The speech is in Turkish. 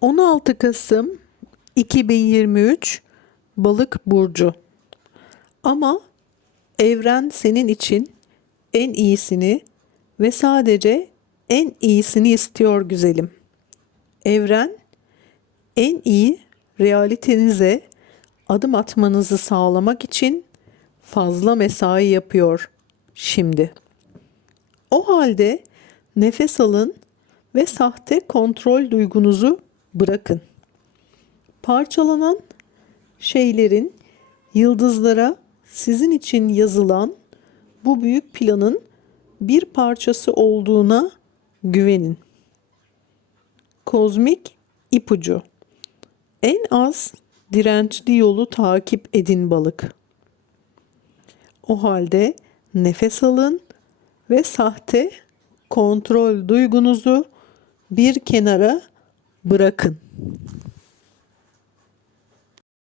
16 Kasım 2023 Balık burcu. Ama evren senin için en iyisini ve sadece en iyisini istiyor güzelim. Evren en iyi realitenize adım atmanızı sağlamak için fazla mesai yapıyor şimdi. O halde nefes alın ve sahte kontrol duygunuzu bırakın. Parçalanan şeylerin yıldızlara sizin için yazılan bu büyük planın bir parçası olduğuna güvenin. Kozmik ipucu. En az dirençli yolu takip edin balık. O halde nefes alın ve sahte kontrol duygunuzu bir kenara bırakın.